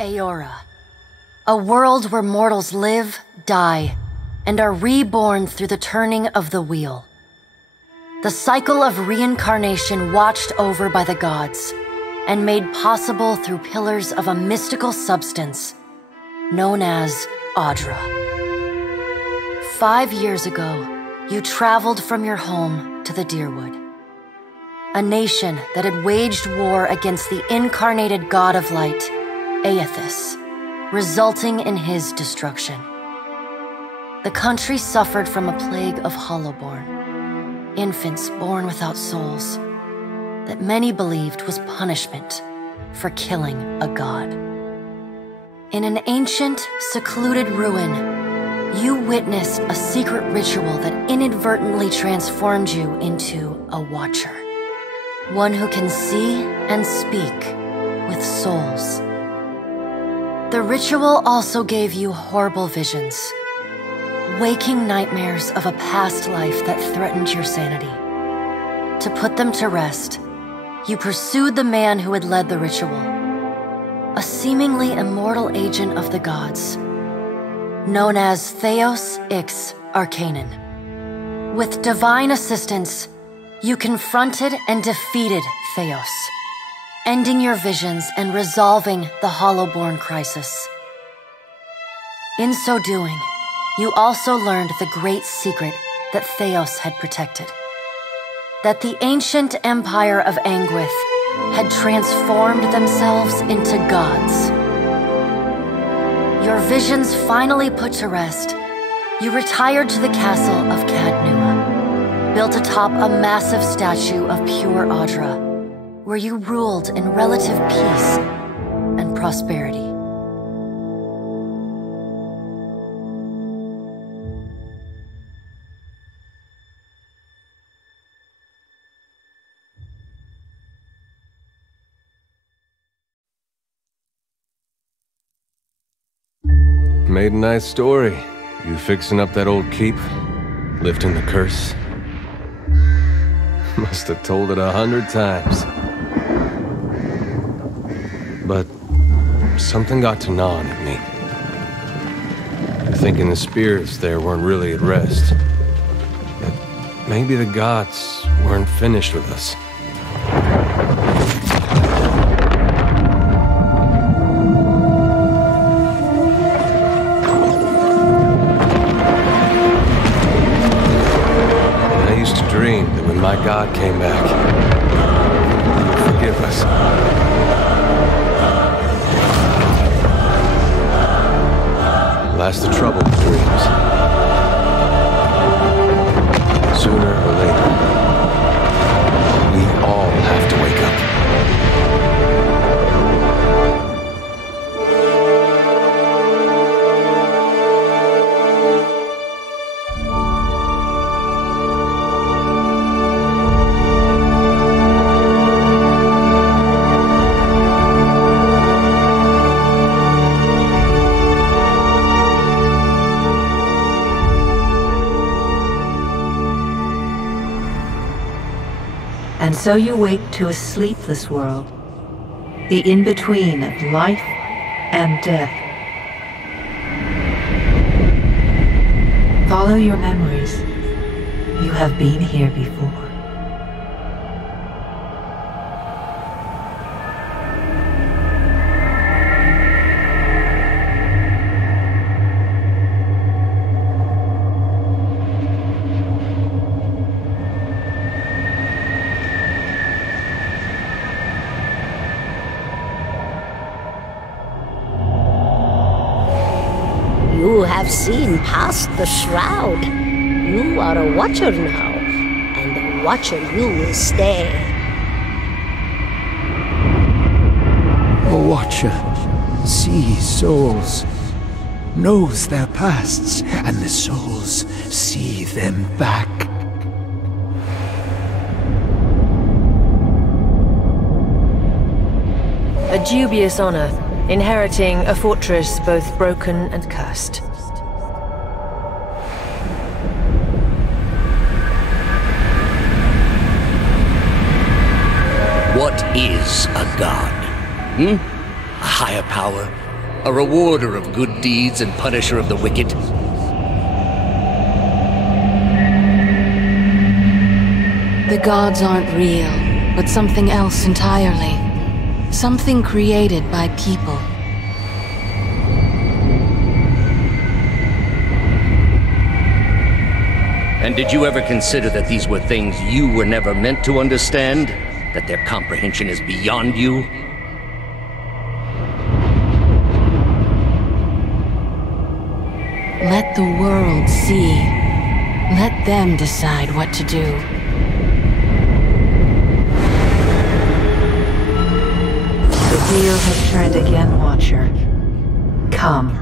Aora, a world where mortals live, die, and are reborn through the turning of the wheel. The cycle of reincarnation watched over by the gods, and made possible through pillars of a mystical substance known as Audra. 5 years ago, you traveled from your home to the Deerwood, a nation that had waged war against the incarnated god of light, Aethys, resulting in his destruction. The country suffered from a plague of Hollowborn, infants born without souls, that many believed was punishment for killing a god. In an ancient, secluded ruin, you witnessed a secret ritual that inadvertently transformed you into a Watcher. One who can see and speak with souls. The ritual also gave you horrible visions, waking nightmares of a past life that threatened your sanity. To put them to rest, you pursued the man who had led the ritual, a seemingly immortal agent of the gods, known as Theos Ix Arcanon. With divine assistance, you confronted and defeated Theos, ending your visions and resolving the Hollowborn crisis. In so doing, you also learned the great secret that Theos had protected. That the ancient empire of Anguith had transformed themselves into gods. Your visions finally put to rest, you retired to the castle of Cadnua, built atop a massive statue of pure Audra, where you ruled in relative peace and prosperity. Made a nice story. You fixing up that old keep? Lifting the curse? Must have told it 100 times. But something got to gnawing at me. Thinking the spirits there weren't really at rest. That maybe the gods weren't finished with us. Dream that when my God came back, he would forgive us. Last the trouble with dreams. Sooner or later, we all have to wake up. And so you wake to a sleepless world, the in-between of life and death. Follow your memories. You have been here before. You have seen past the shroud. You are a Watcher now, and a Watcher you will stay. A Watcher sees souls, knows their pasts, and the souls see them back. A dubious honor, inheriting a fortress both broken and cursed. What is a god? A higher power? A rewarder of good deeds and punisher of the wicked? The gods aren't real, but something else entirely. Something created by people. And did you ever consider that these were things you were never meant to understand? That their comprehension is beyond you? Let the world see. Let them decide what to do. The wheel has turned again, Watcher. Come.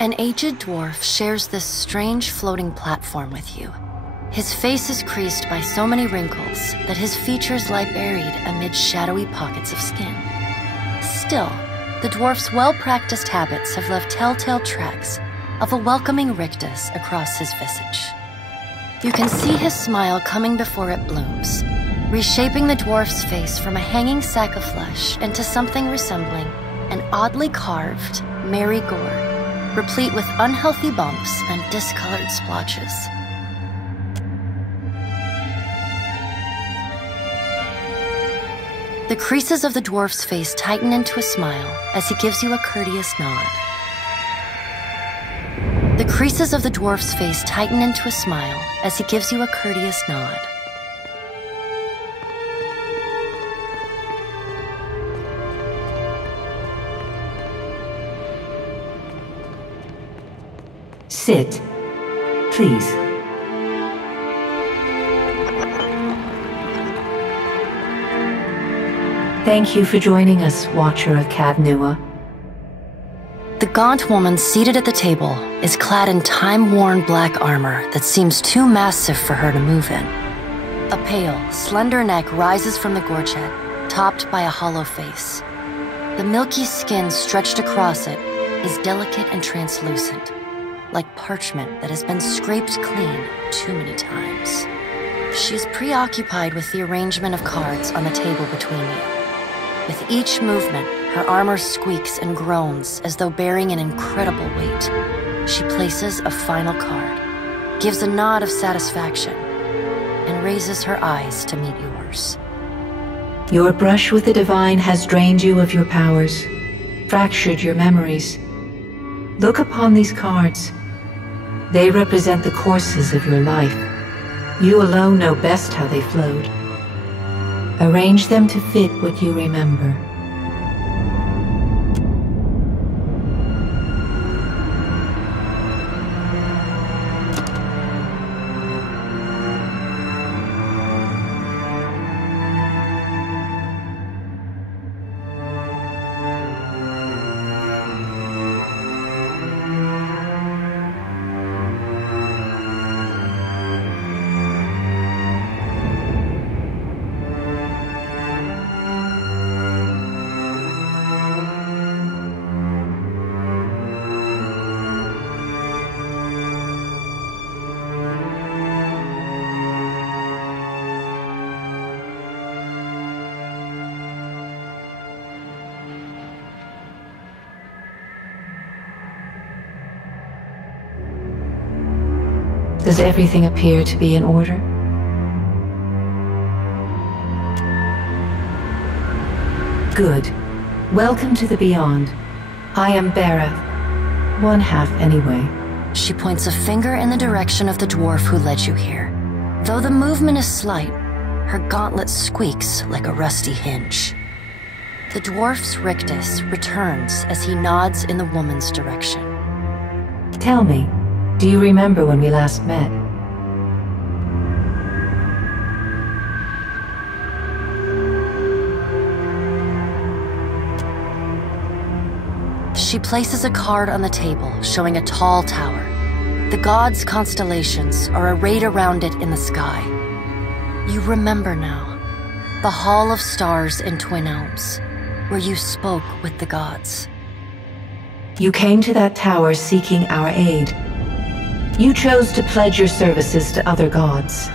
An aged dwarf shares this strange floating platform with you. His face is creased by so many wrinkles that his features lie buried amid shadowy pockets of skin. Still, the dwarf's well-practiced habits have left telltale tracks of a welcoming rictus across his visage. You can see his smile coming before it blooms, reshaping the dwarf's face from a hanging sack of flesh into something resembling an oddly carved, merry gourd, replete with unhealthy bumps and discolored splotches. The creases of the dwarf's face tighten into a smile as he gives you a courteous nod. The creases of the dwarf's face tighten into a smile as he gives you a courteous nod. Sit, please. Thank you for joining us, Watcher of Cadnua. The gaunt woman seated at the table is clad in time-worn black armor that seems too massive for her to move in. A pale, slender neck rises from the gorget, topped by a hollow face. The milky skin stretched across it is delicate and translucent, like parchment that has been scraped clean too many times. She is preoccupied with the arrangement of cards on the table between you. With each movement, her armor squeaks and groans as though bearing an incredible weight. She places a final card, gives a nod of satisfaction, and raises her eyes to meet yours. Your brush with the divine has drained you of your powers, fractured your memories. Look upon these cards. They represent the courses of your life. You alone know best how they flowed. Arrange them to fit what you remember. Does everything appear to be in order? Good. Welcome to the Beyond. I am Bera. One half, anyway. She points a finger in the direction of the dwarf who led you here. Though the movement is slight, her gauntlet squeaks like a rusty hinge. The dwarf's rictus returns as he nods in the woman's direction. Tell me, do you remember when we last met? She places a card on the table showing a tall tower. The gods' constellations are arrayed around it in the sky. You remember now. The Hall of Stars in Twin Elms, where you spoke with the gods. You came to that tower seeking our aid. You chose to pledge your services to other gods.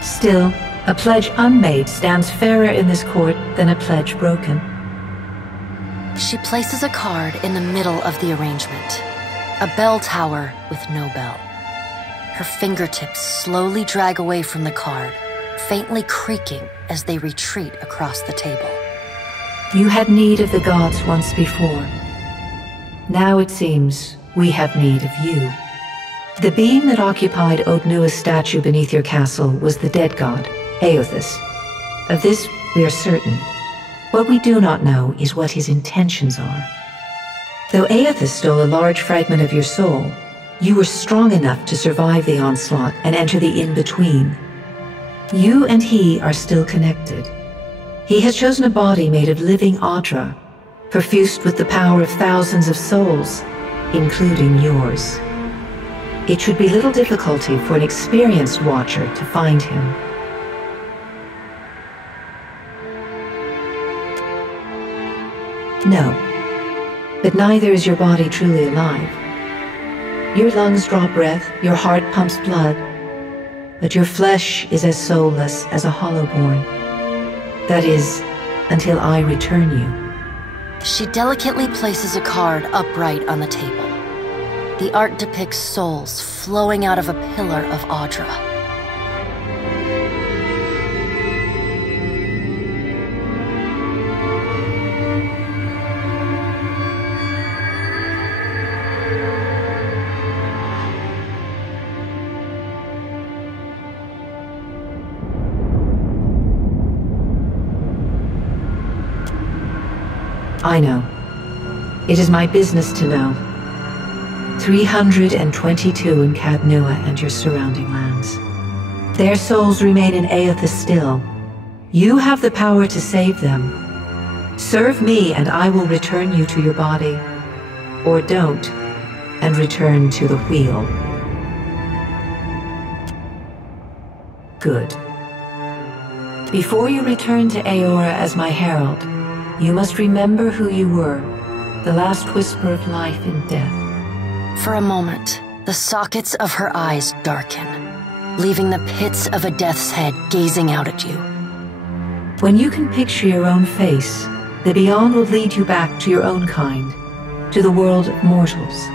Still, a pledge unmade stands fairer in this court than a pledge broken. She places a card in the middle of the arrangement. A bell tower with no bell. Her fingertips slowly drag away from the card, faintly creaking as they retreat across the table. You had need of the gods once before. Now it seems we have need of you. The being that occupied Odnua's statue beneath your castle was the dead god, Aothus. Of this we are certain. What we do not know is what his intentions are. Though Aothus stole a large fragment of your soul, you were strong enough to survive the onslaught and enter the in-between. You and he are still connected. He has chosen a body made of living Audra, perfused with the power of thousands of souls, including yours. It should be little difficulty for an experienced watcher to find him. No, but neither is your body truly alive. Your lungs draw breath, your heart pumps blood, but your flesh is as soulless as a hollowborn. That is, until I return you. She delicately places a card upright on the table. The art depicts souls flowing out of a pillar of Audra. I know. It is my business to know. 322 in Cadnua and your surrounding lands. Their souls remain in Aothus still. You have the power to save them. Serve me and I will return you to your body. Or don't, and return to the wheel. Good. Before you return to Aora as my herald, you must remember who you were, the last whisper of life in death. For a moment, the sockets of her eyes darken, leaving the pits of a death's head gazing out at you. When you can picture your own face, the beyond will lead you back to your own kind, to the world of mortals.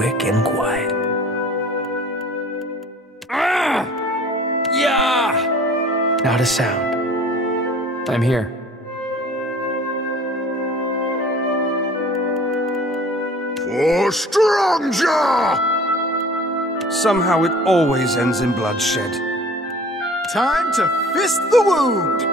quick and quiet. Yeah! Not a sound. I'm here. For Strongjaw! Somehow it always ends in bloodshed. Time to fist the wound!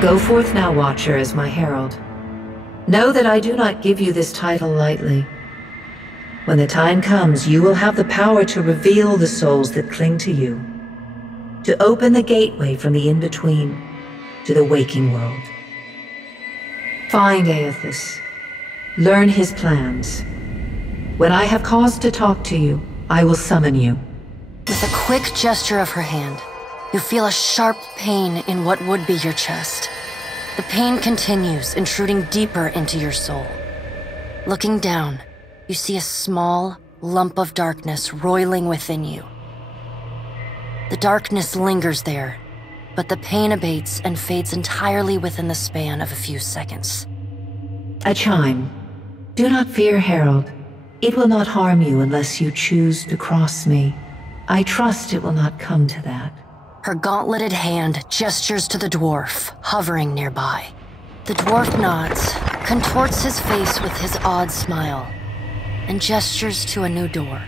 Go forth now, Watcher, as my herald. Know that I do not give you this title lightly. When the time comes, you will have the power to reveal the souls that cling to you, to open the gateway from the in-between to the waking world. Find Aethys. Learn his plans. When I have cause to talk to you, I will summon you. With a quick gesture of her hand, you feel a sharp pain in what would be your chest. The pain continues, intruding deeper into your soul. Looking down, you see a small lump of darkness roiling within you. The darkness lingers there, but the pain abates and fades entirely within the span of a few seconds. A chime. Do not fear, Herald. It will not harm you unless you choose to cross me. I trust it will not come to that. Her gauntleted hand gestures to the dwarf, hovering nearby. The dwarf nods, contorts his face with his odd smile, and gestures to a new door.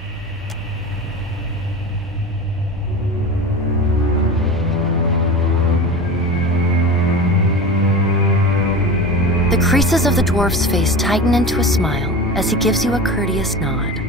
The creases of the dwarf's face tighten into a smile as he gives you a courteous nod.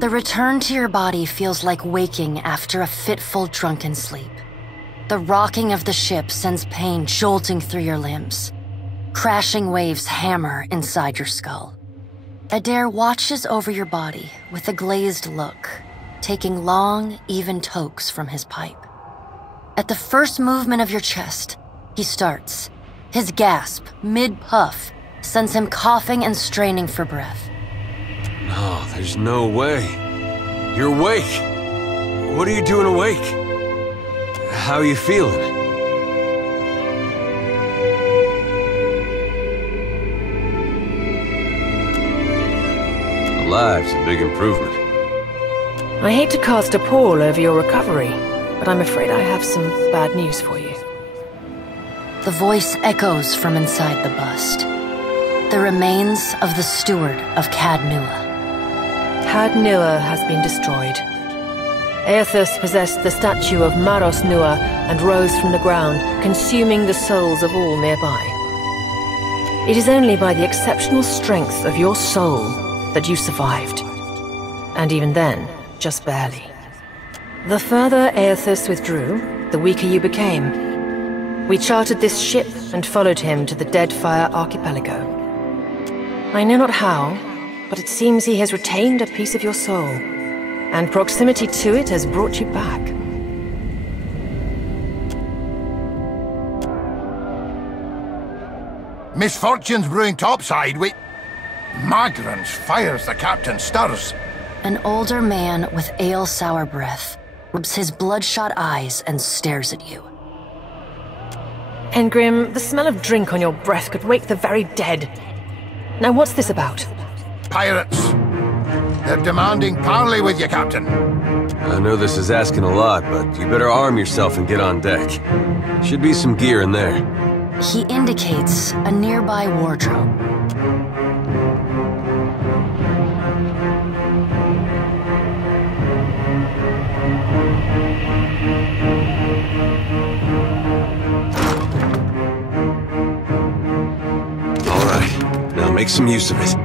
The return to your body feels like waking after a fitful drunken sleep. The rocking of the ship sends pain jolting through your limbs. Crashing waves hammer inside your skull. Adair watches over your body with a glazed look, taking long, even tokes from his pipe. At the first movement of your chest, he starts. His gasp, mid-puff, sends him coughing and straining for breath. No, there's no way. You're awake. What are you doing awake? How are you feeling? Alive's a big improvement. I hate to cast a pall over your recovery, but I'm afraid I have some bad news for you. The voice echoes from inside the bust. The remains of the steward of Cad Nua. Cad Nua has been destroyed. Aethys possessed the statue of Maros Nua and rose from the ground, consuming the souls of all nearby. It is only by the exceptional strength of your soul that you survived. And even then, just barely. The further Aethys withdrew, the weaker you became. We chartered this ship and followed him to the Deadfire archipelago. I know not how, but it seems he has retained a piece of your soul, and proximity to it has brought you back. Misfortunes brewing topside, Magrans fires the captain stirs. An older man with ale-sour breath rubs his bloodshot eyes and stares at you. Engrim, the smell of drink on your breath could wake the very dead. Now what's this about? Pirates. They're demanding parley with you, Captain. I know this is asking a lot, but you better arm yourself and get on deck. Should be some gear in there. He indicates a nearby wardrobe. All right, now make some use of it.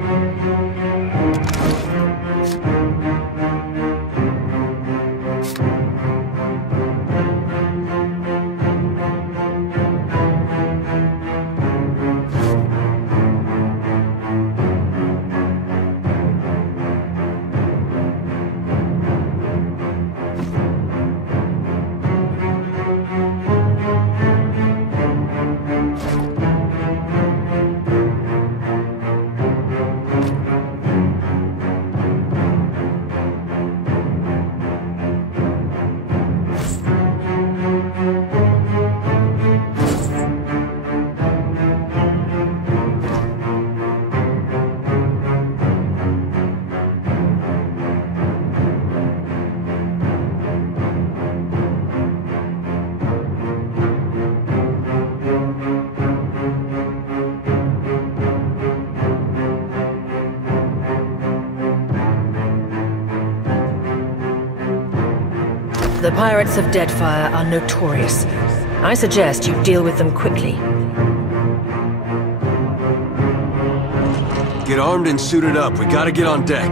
The pirates of Deadfire are notorious. I suggest you deal with them quickly. Get armed and suited up. We gotta get on deck.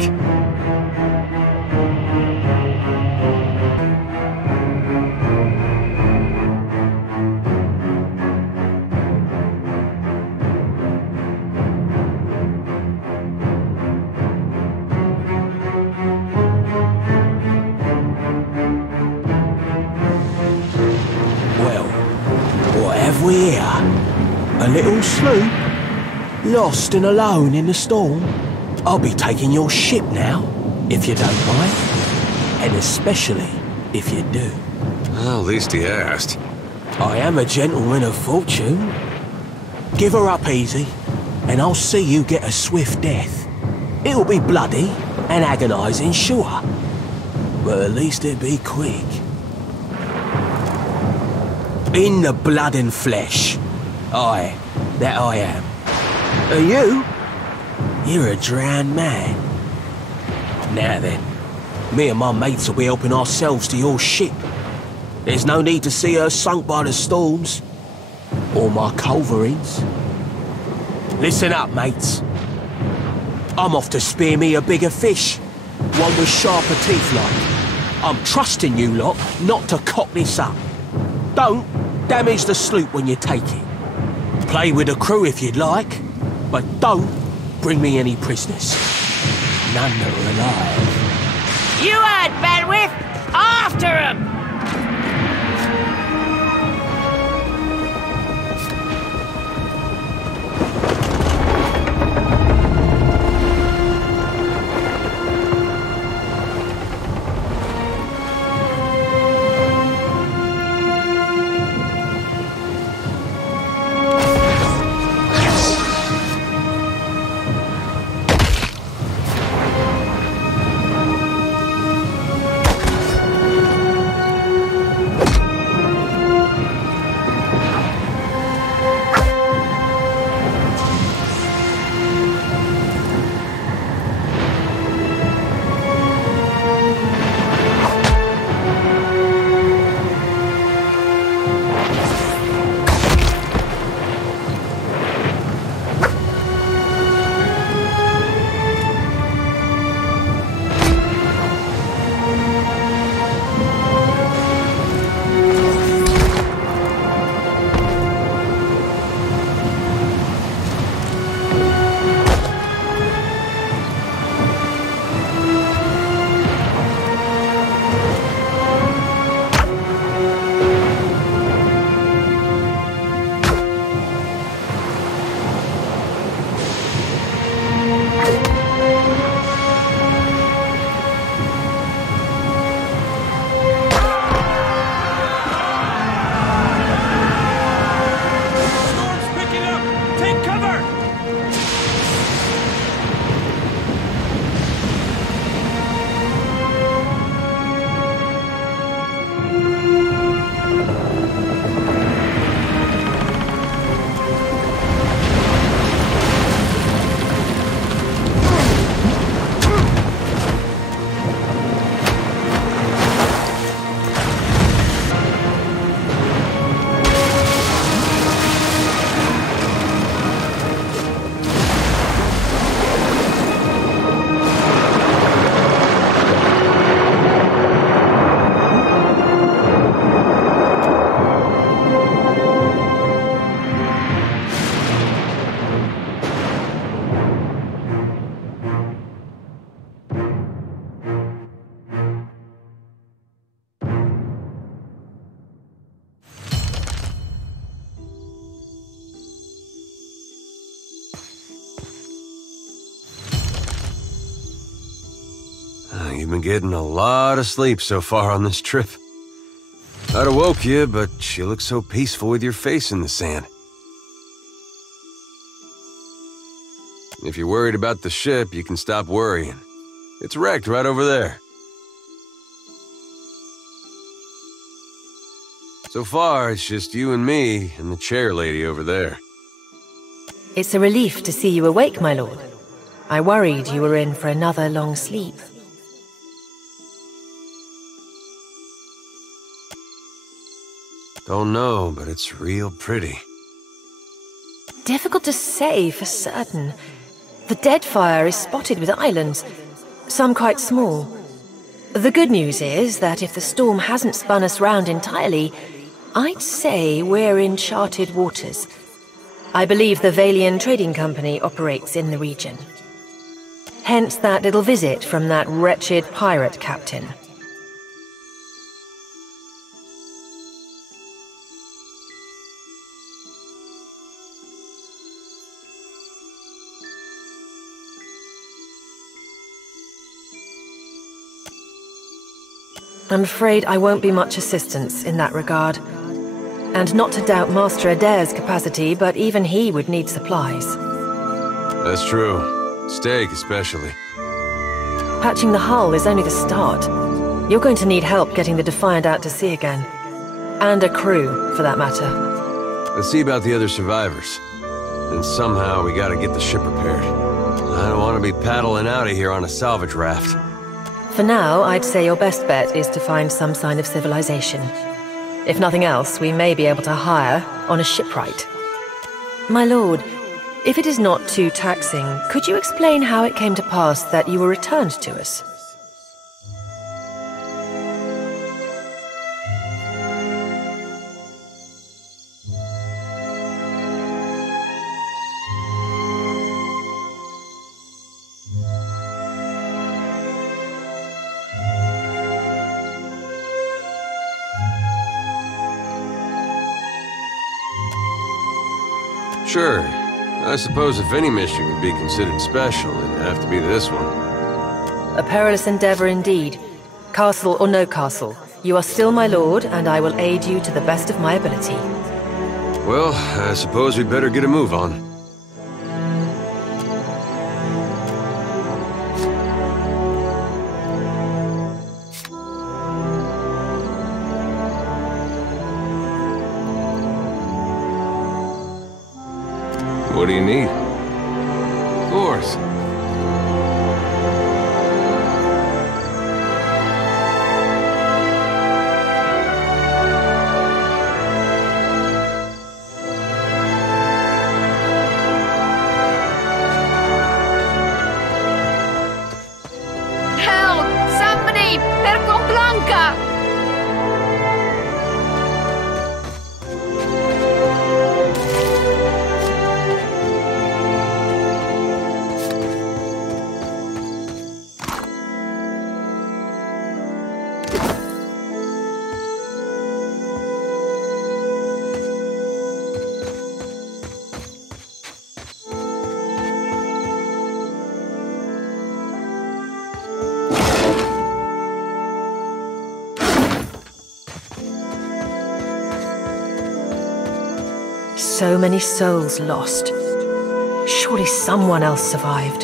We here? A little sloop? Lost and alone in the storm? I'll be taking your ship now, if you don't mind. And especially if you do. Well, at least he asked. I am a gentleman of fortune. Give her up easy, and I'll see you get a swift death. It'll be bloody and agonizing, sure. But at least it'll be quick. In the blood and flesh. Aye, that I am. And you? You're a drowned man. Now then, me and my mates will be helping ourselves to your ship. There's no need to see her sunk by the storms. Or my culverins. Listen up, mates. I'm off to spear me a bigger fish. One with sharper teeth like. I'm trusting you lot not to cock this up. Don't damage the sloop when you take it. Play with the crew if you'd like, but don't bring me any prisoners. None that are alive. You heard, Bandwidth! After him! You've been getting a lot of sleep so far on this trip. I'd have woke you, but you look so peaceful with your face in the sand. If you're worried about the ship, you can stop worrying. It's wrecked right over there. So far, it's just you and me and the chair lady over there. It's a relief to see you awake, my lord. I worried you were in for another long sleep. Don't know, but it's real pretty. Difficult to say for certain. The Deadfire is spotted with islands, some quite small. The good news is that if the storm hasn't spun us round entirely, I'd say we're in charted waters. I believe the Valian Trading Company operates in the region. Hence that little visit from that wretched pirate captain. I'm afraid I won't be much assistance in that regard. And not to doubt Master Adair's capacity, but even he would need supplies. That's true. Steak, especially. Patching the hull is only the start. You're going to need help getting the Defiant out to sea again. And a crew, for that matter. Let's see about the other survivors. And somehow we gotta get the ship repaired. I don't want to be paddling out of here on a salvage raft. For now, I'd say your best bet is to find some sign of civilization. If nothing else, we may be able to hire on a shipwright. My lord, if it is not too taxing, could you explain how it came to pass that you were returned to us? Sure. I suppose if any mission could be considered special, it'd have to be this one. A perilous endeavor indeed. Castle or no castle, you are still my lord, and I will aid you to the best of my ability. Well, I suppose we'd better get a move on. What do you need? Of course. Help! Somebody! Perco Blanca! So many souls lost. Surely someone else survived.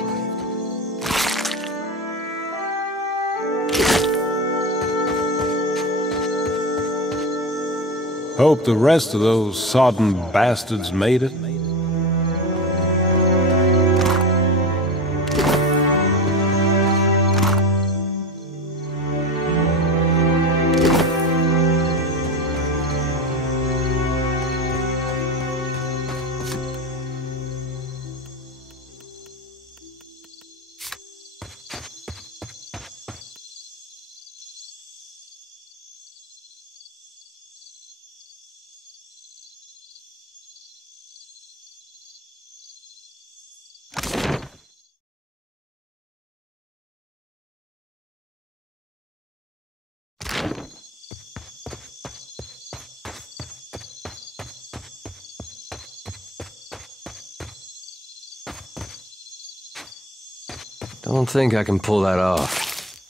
Hope the rest of those sodden bastards made it. Don't think I can pull that off.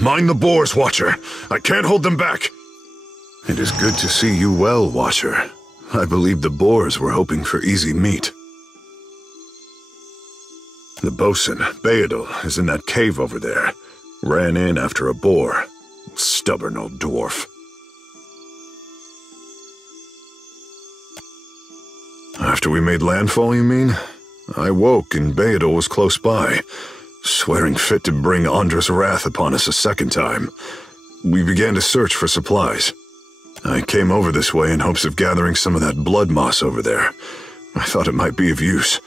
Mind the boars, Watcher. I can't hold them back. It is good to see you well, Watcher. I believe the boars were hoping for easy meat. The bosun, Beadle, is in that cave over there. Ran in after a boar. Stubborn old dwarf. After we made landfall, you mean? I woke and Beadle was close by, swearing fit to bring Andra's wrath upon us a second time. We began to search for supplies. I came over this way in hopes of gathering some of that blood moss over there. I thought it might be of use.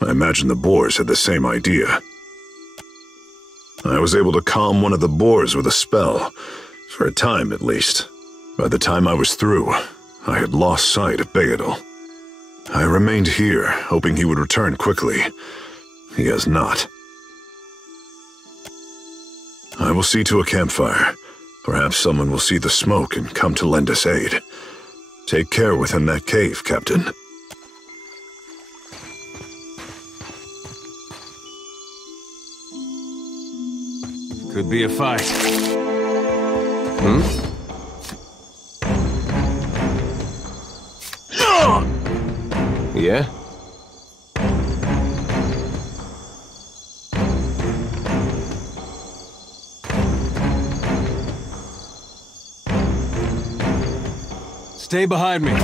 I imagine the boars had the same idea. I was able to calm one of the boars with a spell, for a time at least. By the time I was through, I had lost sight of Beadle. I remained here, hoping he would return quickly. He has not. I will see to a campfire. Perhaps someone will see the smoke and come to lend us aid. Take care within that cave, Captain. Could be a fight. Yeah? Stay behind me.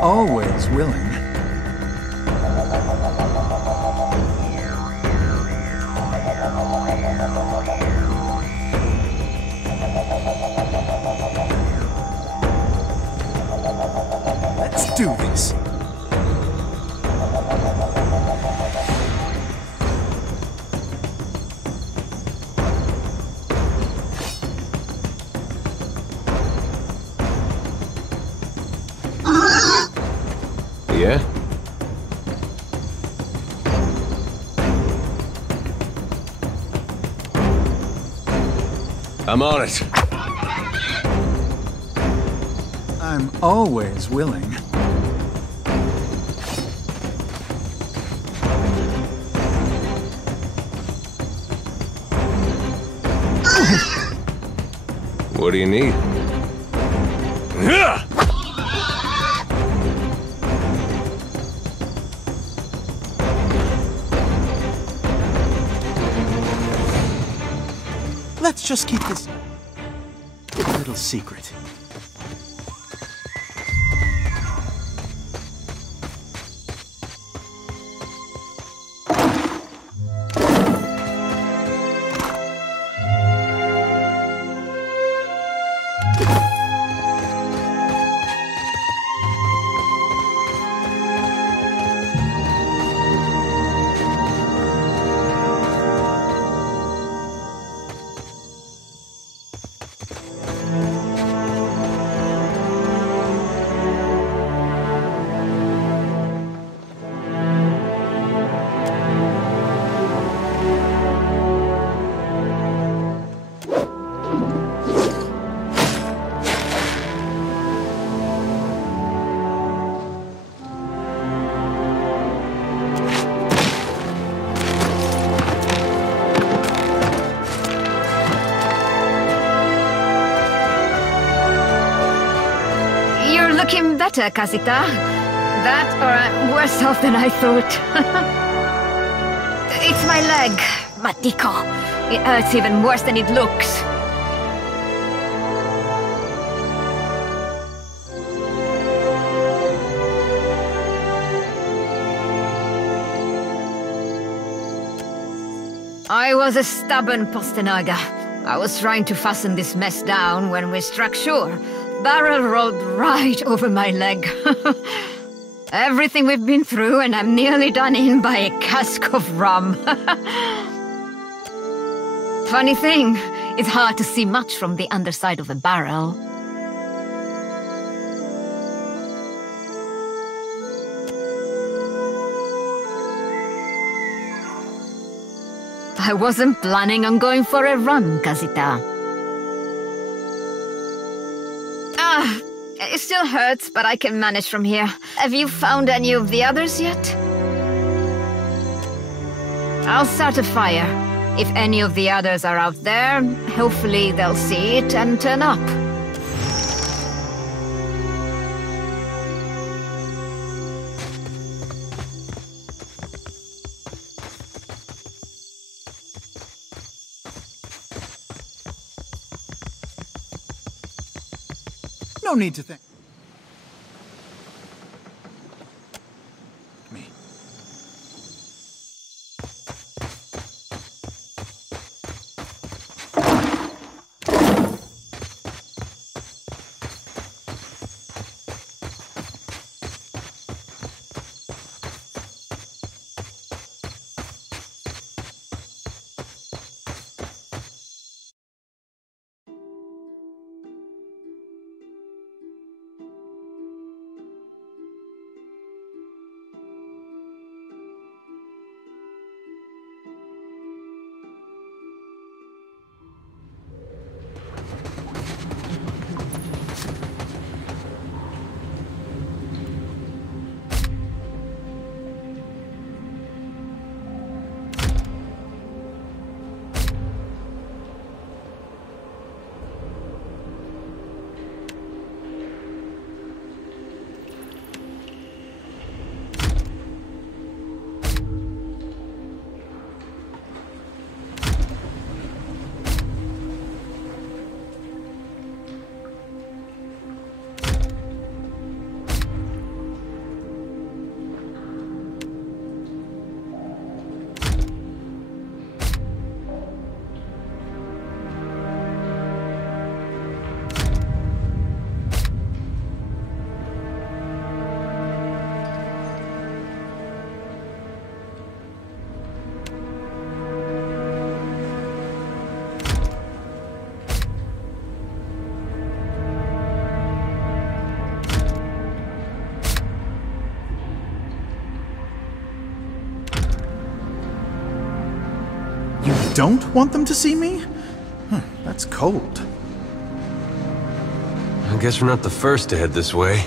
Always willing. Let's do this. Yeah? I'm on it. I'm always willing. What do you need? Let's just keep this a little secret. Looking better, Casita. That, or I'm worse off than I thought. It's my leg, Matico. It hurts even worse than it looks. I was a stubborn Postanaga. I was trying to fasten this mess down when we struck shore. Barrel rolled right over my leg. Everything we've been through, and I'm nearly done in by a cask of rum. Funny thing, it's hard to see much from the underside of a barrel. I wasn't planning on going for a run, Casita. It still hurts, but I can manage from here. Have you found any of the others yet? I'll start a fire. If any of the others are out there, hopefully they'll see it and turn up. No need to think. Don't want them to see me? That's cold. I guess we're not the first to head this way.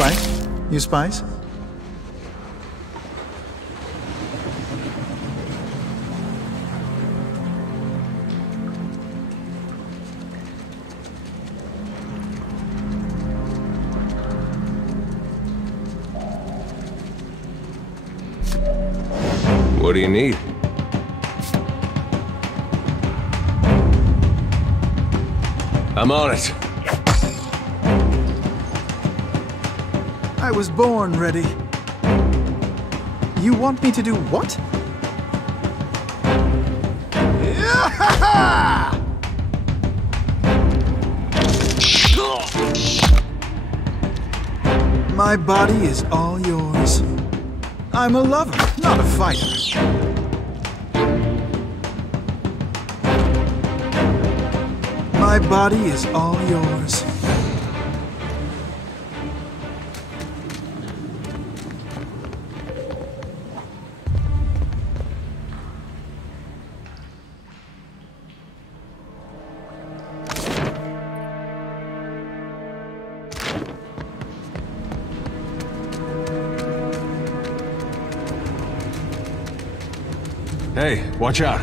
Spice? You spies? What do you need? I'm on it. I was born ready. You want me to do what? My body is all yours. I'm a lover, not a fighter. My body is all yours. Hey, watch out.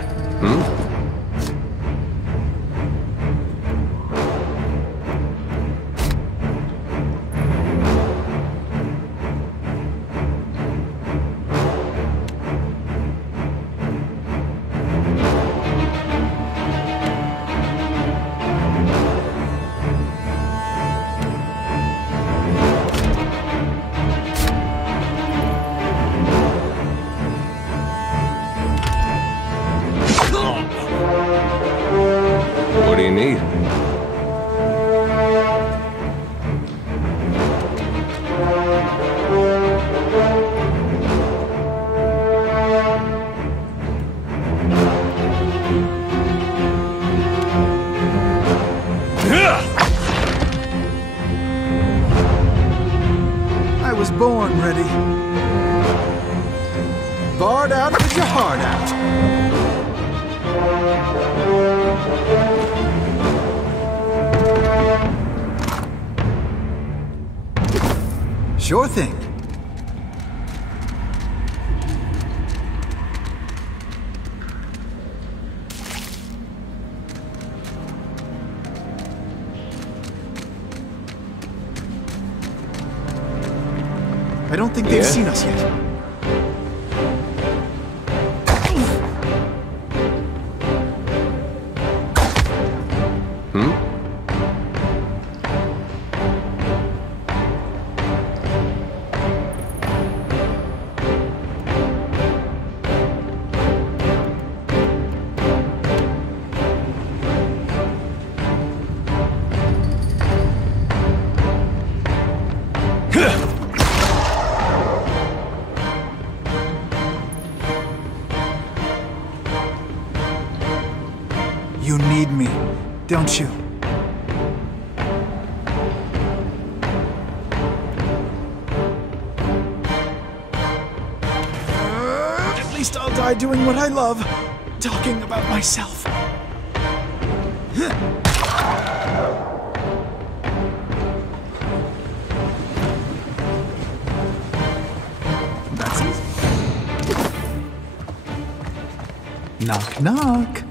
What do you need? I was born ready. Barred out with your heart out. Sure thing. I don't think they've seen us yet. You need me, don't you? At least I'll die doing what I love, talking about myself. That's easy. Knock, knock.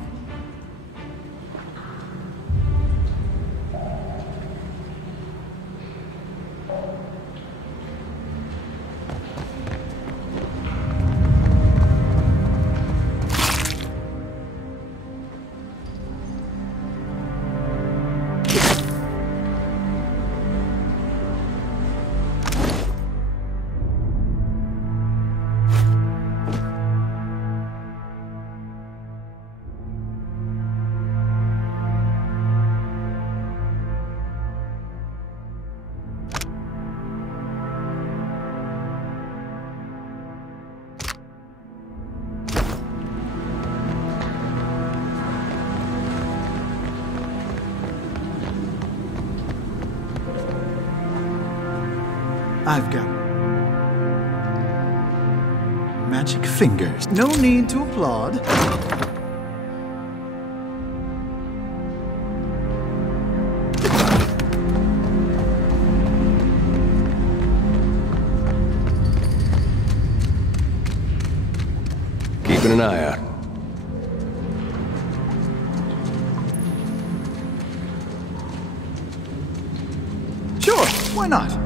I've got magic fingers. No need to applaud. Keeping an eye out. Sure, why not?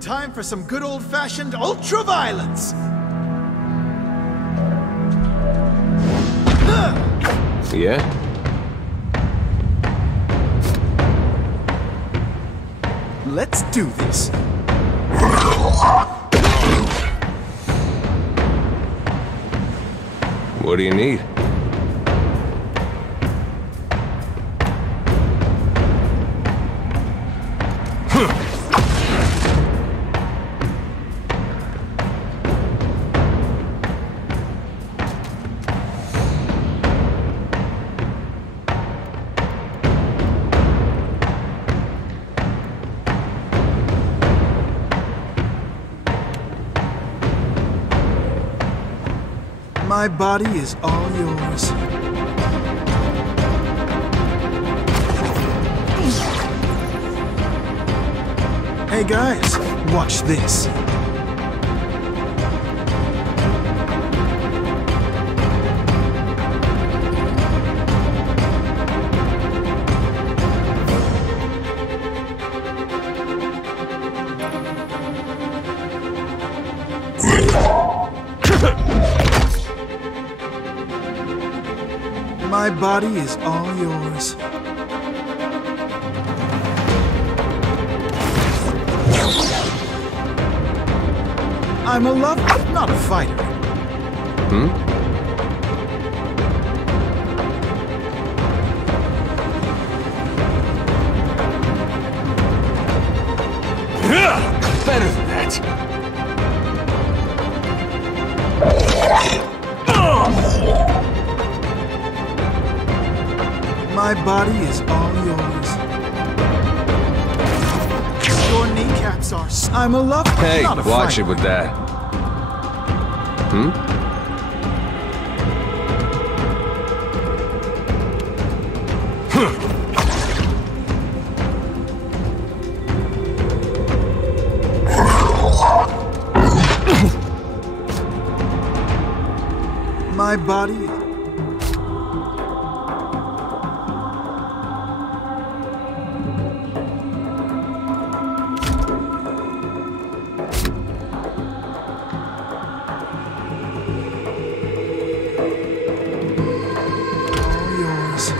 Time for some good old-fashioned ultra-violence! Yeah? Let's do this. What do you need? My body is all yours. Hey guys, watch this. My body is all yours. I'm a lover, not a fighter. Better than that. My body is all yours. Your kneecaps are... I'm a lover, Hey, not a watch fighter. it with that. My body... all yours.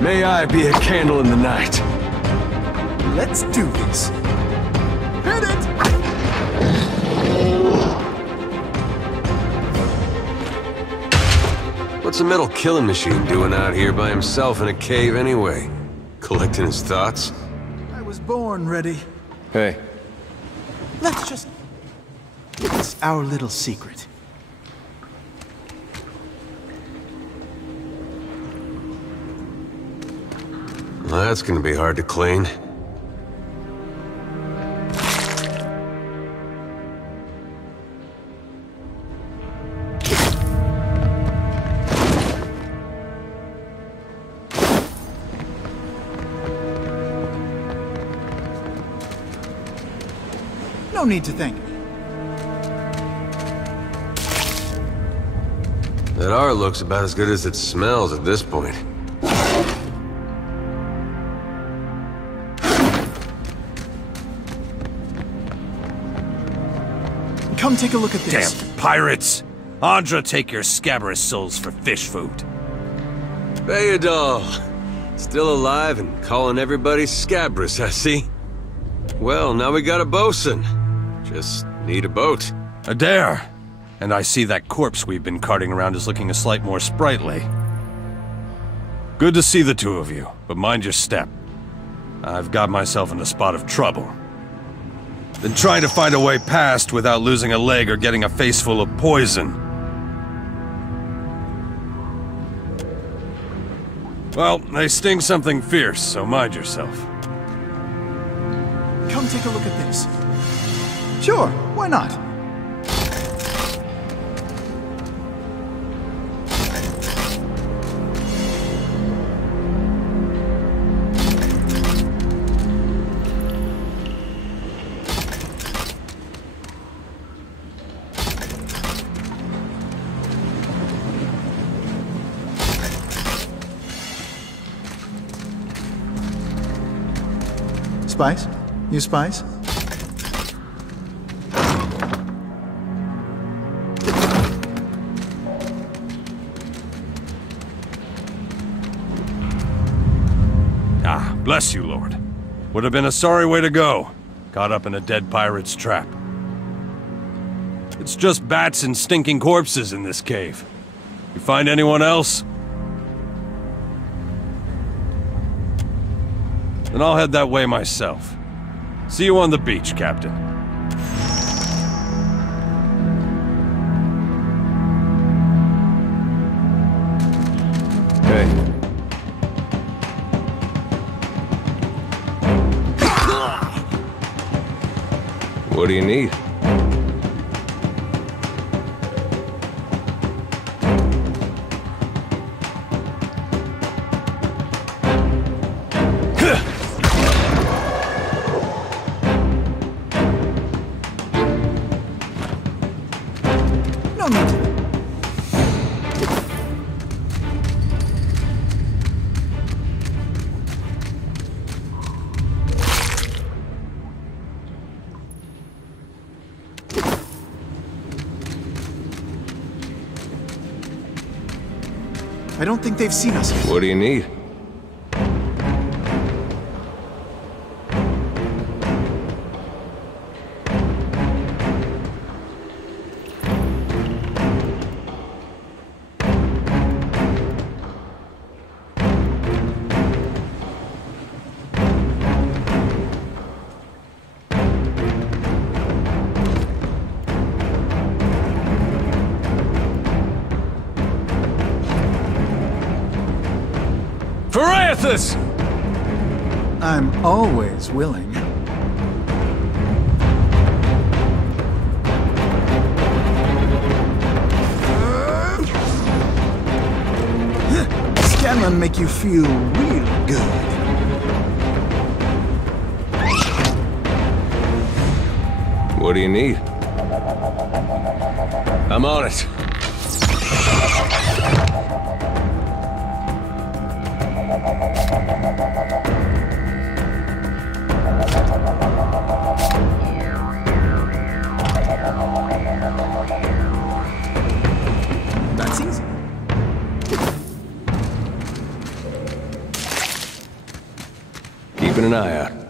May I be a candle in the night. Let's do this. Hit it! What's a metal killing machine doing out here by himself in a cave anyway? Collecting his thoughts? I was born ready. Hey. Let's just... It's our little secret. Well, that's gonna be hard to clean. No need to thank me. That art looks about as good as it smells at this point. Come take a look at this. Damn pirates! Andra, take your scabrous souls for fish food. Bayadol! Still alive and calling everybody scabrous, I see. Well, now we got a bosun. Just need a boat. Adair! And I see that corpse we've been carting around is looking a slight more sprightly. Good to see the two of you, but mind your step. I've got myself in a spot of trouble. Been trying to find a way past without losing a leg or getting a face full of poison. Well, they sting something fierce, so mind yourself. Come take a look at this. Sure, why not? Spice? You spice? Ah, bless you, Lord. Would have been a sorry way to go. Caught up in a dead pirate's trap. It's just bats and stinking corpses in this cave. You find anyone else? Then I'll head that way myself. See you on the beach, Captain. Hey. What do you need? No need to. I don't think they've seen us yet. What do you need? I'm always willing. Scanlan make you feel real good. What do you need? I'm on it. That's easy. Keeping an eye out.